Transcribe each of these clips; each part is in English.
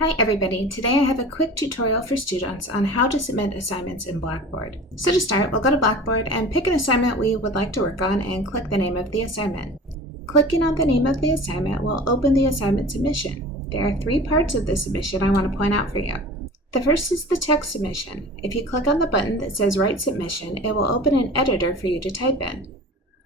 Hi everybody, today I have a quick tutorial for students on how to submit assignments in Blackboard. So to start, we'll go to Blackboard and pick an assignment we would like to work on and click the name of the assignment. Clicking on the name of the assignment will open the assignment submission. There are three parts of the submission I want to point out for you. The first is the text submission. If you click on the button that says Write Submission, it will open an editor for you to type in.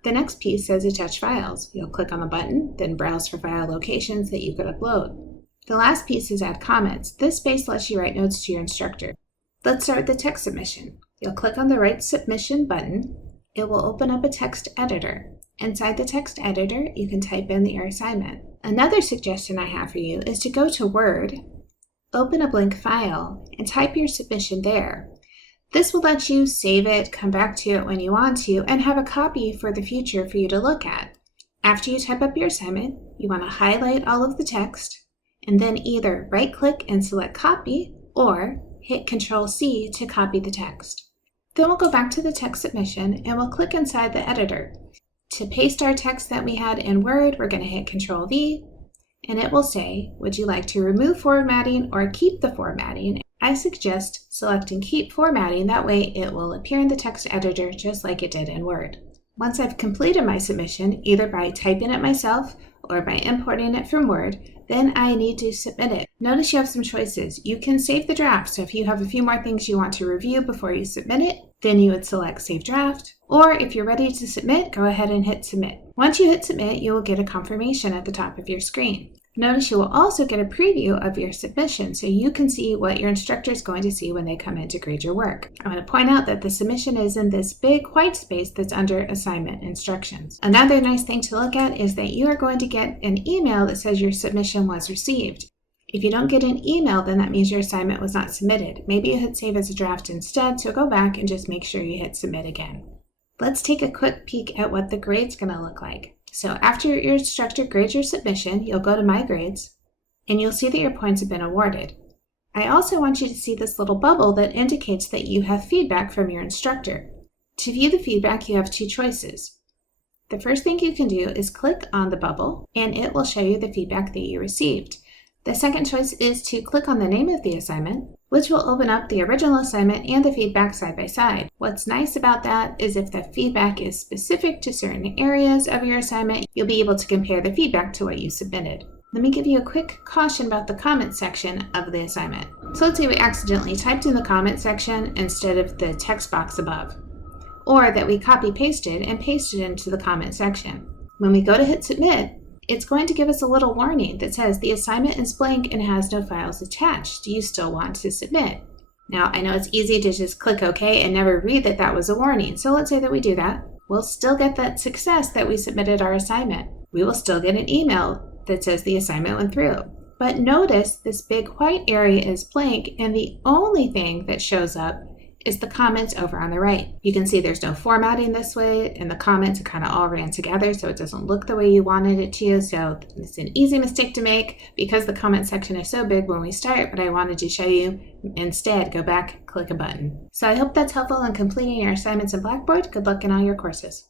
The next piece says Attach Files. You'll click on the button, then browse for file locations that you could upload. The last piece is Add Comments. This space lets you write notes to your instructor. Let's start with the text submission. You'll click on the Write Submission button. It will open up a text editor. Inside the text editor, you can type in your assignment. Another suggestion I have for you is to go to Word, open a blank file, and type your submission there. This will let you save it, come back to it when you want to, and have a copy for the future for you to look at. After you type up your assignment, you want to highlight all of the text, and then either right-click and select Copy, or hit Ctrl-C to copy the text. Then we'll go back to the text submission, and we'll click inside the editor. To paste our text that we had in Word, we're going to hit Ctrl-V, and it will say, would you like to remove formatting or keep the formatting? I suggest selecting Keep Formatting, that way it will appear in the text editor just like it did in Word. Once I've completed my submission, either by typing it myself or by importing it from Word, then I need to submit it. Notice you have some choices. You can save the draft, so if you have a few more things you want to review before you submit it, then you would select Save Draft. Or if you're ready to submit, go ahead and hit Submit. Once you hit Submit, you will get a confirmation at the top of your screen. Notice you will also get a preview of your submission so you can see what your instructor is going to see when they come in to grade your work. I want to point out that the submission is in this big white space that's under Assignment Instructions. Another nice thing to look at is that you are going to get an email that says your submission was received. If you don't get an email, then that means your assignment was not submitted. Maybe you hit Save as a Draft instead, so go back and just make sure you hit Submit again. Let's take a quick peek at what the grade's going to look like. So after your instructor grades your submission, you'll go to My Grades, and you'll see that your points have been awarded. I also want you to see this little bubble that indicates that you have feedback from your instructor. To view the feedback, you have two choices. The first thing you can do is click on the bubble, and it will show you the feedback that you received. The second choice is to click on the name of the assignment, which will open up the original assignment and the feedback side by side. What's nice about that is if the feedback is specific to certain areas of your assignment, you'll be able to compare the feedback to what you submitted. Let me give you a quick caution about the comment section of the assignment. So let's say we accidentally typed in the comment section instead of the text box above, or that we copy-pasted and pasted into the comment section. When we go to hit Submit, it's going to give us a little warning that says the assignment is blank and has no files attached. Do you still want to submit? Now, I know it's easy to just click OK and never read that that was a warning. So let's say that we do that. We'll still get that success that we submitted our assignment. We will still get an email that says the assignment went through. But notice this big white area is blank, and the only thing that shows up is the comments over on the right. You can see there's no formatting this way, and the comments kind of all ran together, so it doesn't look the way you wanted it to. So it's an easy mistake to make because the comment section is so big when we start, but I wanted to show you instead, go back, click a button. So I hope that's helpful in completing your assignments in Blackboard. Good luck in all your courses.